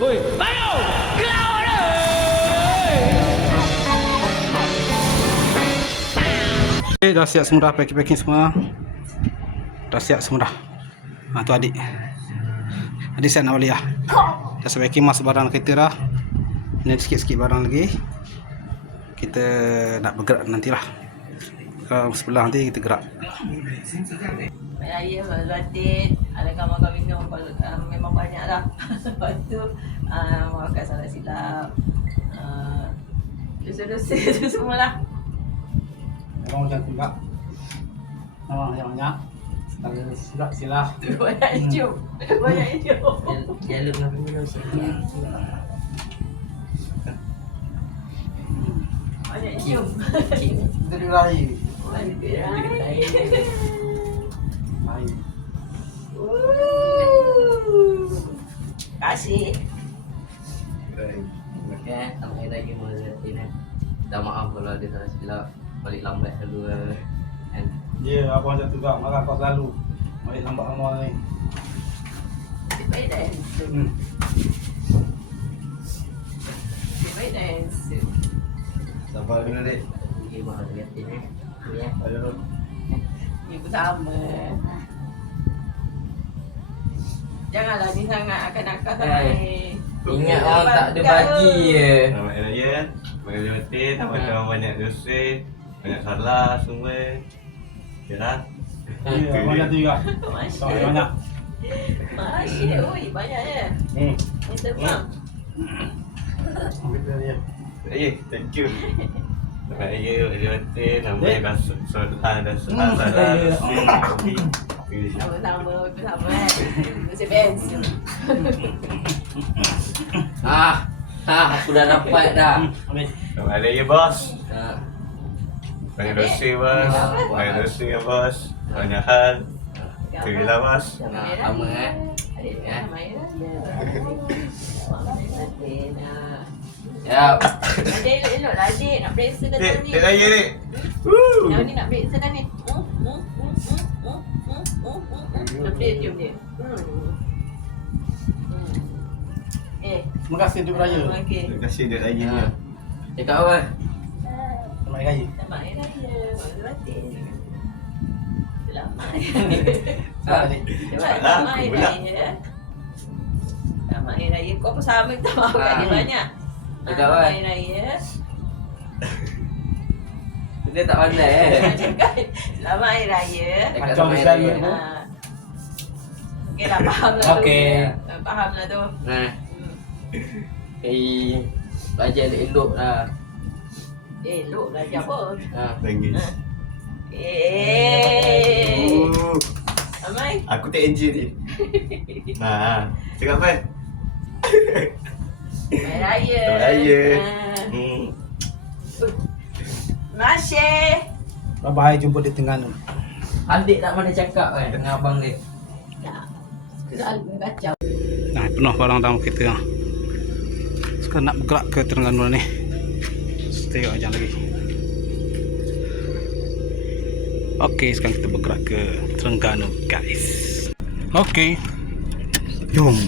Oi, ayo! Kelawan dah! Dah siap semua dah, packing semua. Dah siap semua dah. Ha tu adik. Adik siap nak balik lah. Dah packing masuk barang kereta dah. Ni sikit-sikit barang lagi. Kita nak bergerak nantilah. Kalau sebelah nanti kita gerak. Raya berlatih, ada kawan-kawan minum memang banyak lah. Lepas tu maafkan salah silap, dosa-dosa tu semua lah. Orang macam tu juga. Orang yang banyak. Silap silap. Banyak hidup, banyak hidup. Jalur nak minum sikit. Banyak hidup. Dari lari. Kasih. Okay, sampai lagi ini. Dah maaf kalau ada salah silap. Balik lambat dulu kan. Ya, apa macam tu juga. Marah kau selalu. Balik lambat semua ni. Baik dance. Baik dance. Sabar dengan dek. Pergi maaf liatin ya. Ayo. Ni bersama. Janganlah ni sangat akan-akan sampai. Ingat orang tak ada bagi je. Selamat Hari Raya, bagi batin, sama-sama banyak dosa, banyak salah semua. Okeylah. Ya, banyak tu juga. Masya. Banyak. Masya, oi, banyaknya. Minta maaf. Ambil dia. Raya, thank you. Selamat Hari Raya, bagi batin, sampai dah salah, dosa. Sama-sama, bersama Mesti best. Aku dah dapat dah. Ambil. Selamat Hari Raya, bos. Ha. Banyak dosa, bos. Banyak dosa, ya, bos. Banyak hal. Terilah, bos. Sama Adik sama Aira je. Ya. Adik elok-elok lah adik nak periksa dah tahun ni. Dek Raya, dek. Tahun ni nak periksa dah ni. Diam dia. Terima kasih untuk raya. Okey. Terima kasih Dek Raya ni. Cakap apa? Selamat Hari Raya. Selamat Hari Raya. Selamat batin. Selamat. Selamat adik. Selamat Hari Raya. Selamat Hari Raya. Kau pun sama minta maaf kat dia banyak. Cakap Selamat apa? Hari Raya. Dia tak pandai Selamat Hari Raya. Macam selalu tu. Okey lah, faham lah Okey. tu. Faham lah tu. Belajar elok lah. Elok belajar apa? Thanks. Amai. Aku tak enjoy ni. Nah, cakap apa? Selamat Raya. Selamat Raya. Masih. Bye-bye, jumpa di Terengganu. Adik tak mana cakap kan dengan abang dia. Tak. Selalu kacau. Nah, penuh barang dalam kereta. Sekarang nak bergerak ke Terengganu ni. Tengok jam lagi. Okey, sekarang kita bergerak ke Terengganu, guys. Okey. Jom.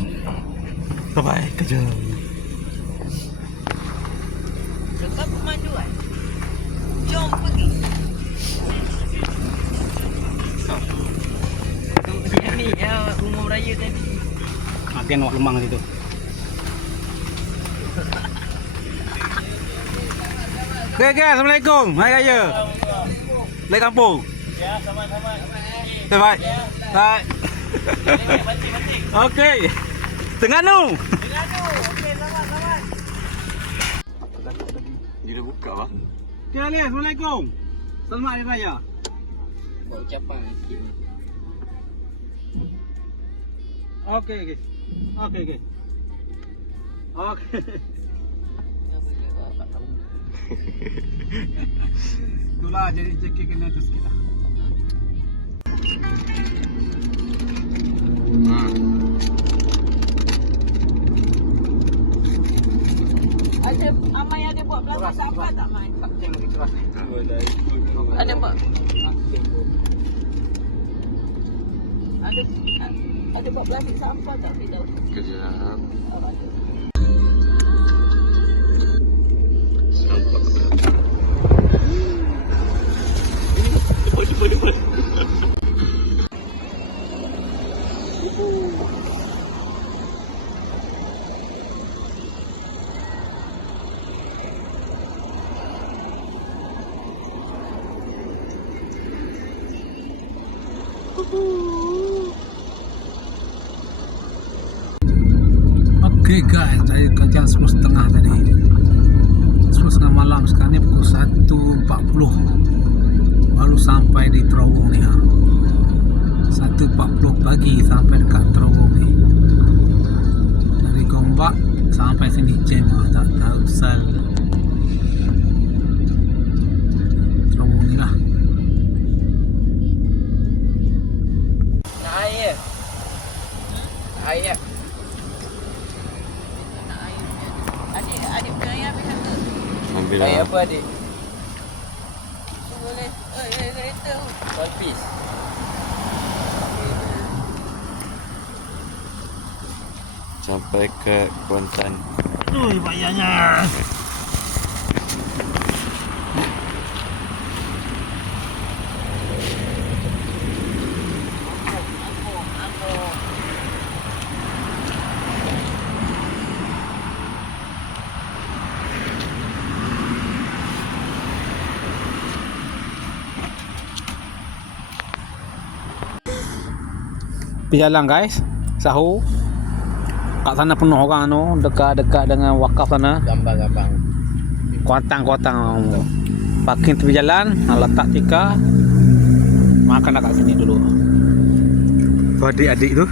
Bye-bye, kejap. Dekat pemanduan. Jom pergi. Ni ya umum raya tadi. Nanti nak lemang situ. Okey, Assalamualaikum. Hari Raya. Balik kampung. Ya, sama-sama. Bye. Bye. Okey. Terengganu. Okey, selamat. Dia dah buka bang. Okey, Ali. Assalamualaikum. Selamat Hari Raya. Buat ucapan sikit ni. Okey. Okey. Itulah jadi cekik kena tu sikit lah. Ada Amai ada buat plastik sampah tak Mai? Yang lagi keras ni. Ada buat. Ada buat plastik sampah tak kita? Kejap. Oh, ada. Oke guys, dari jam 10.30 tadi, 10.30 malam. Sekarang ini pukul 1.40, baru sampai di terowong nih ya. 1.40 pagi sampai dekat terowong nih. Dari Gombak sampai sini jam tak tahu sel terowong ni lah. Nak air? Air? Adik punya ayah ambil satu. Ambil Air lah. apa adik? Boleh. Kereta. One piece. Sampai ke Kuantan. Ui, bayarnya. Jalan guys, sahur. Kat sana penuh orang tu, dekat-dekat dengan wakaf sana. Gampang-gampang. Kuatang-kuatang. Parking tepi jalan, letak tikar. Makan kat sini dulu. Tu adik-adik tu,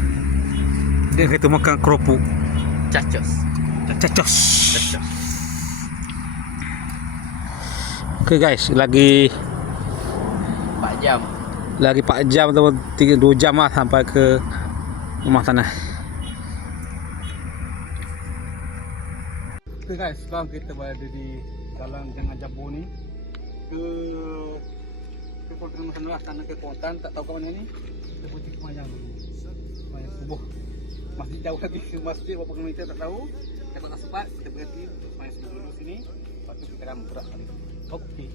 dia kata makan keropok. Cacos. Cacos. Okay guys, lagi 4 jam. 4 jam atau 2 jam lah sampai ke rumah sana. Okay guys, sekarang kita berada di jalan Jangan Jambu ni ke Kuantan sana lah, sana ke Kuantan, tak tahu ke mana ni. Kita pergi semayang subuh. Masjid jauh lagi ke masjid berapa kilometer tak tahu. Kita tak sempat, kita berhenti untuk semayang subuh dulu sini. Lepas tu kita akan bergerak balik. Okey.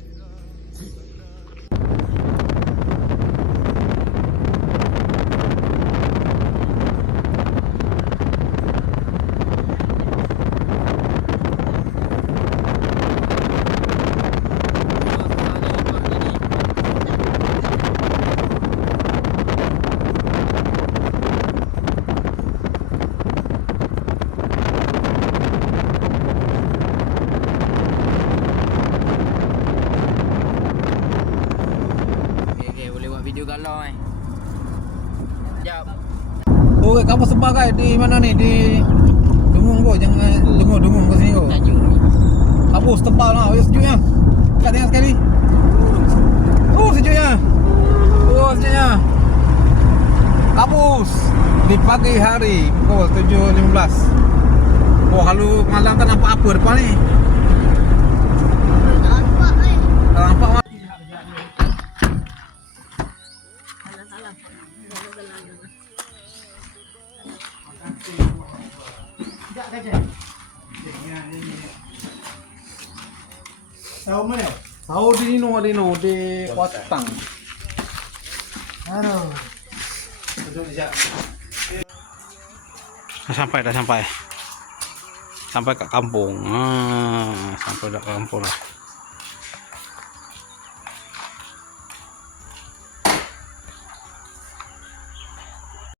Okay, boleh buat video galau kan. Sekejap. Oh, kamu sebagai di mana ni? Di Dengung kau, jangan dengung ke sini kau. Tajuk ni. Habis tebal lah, sejuknya. Kat tengah sekali. Oh, sejuknya. Habis di pagi hari pukul 7.15. Oh, kalau malam tak nampak apa depan ni. Tak nampak mah. Tahu di Nino di Kuatang. Aduh. Dah sampai. Sampai kat kampung. Sampai kat kampung lah.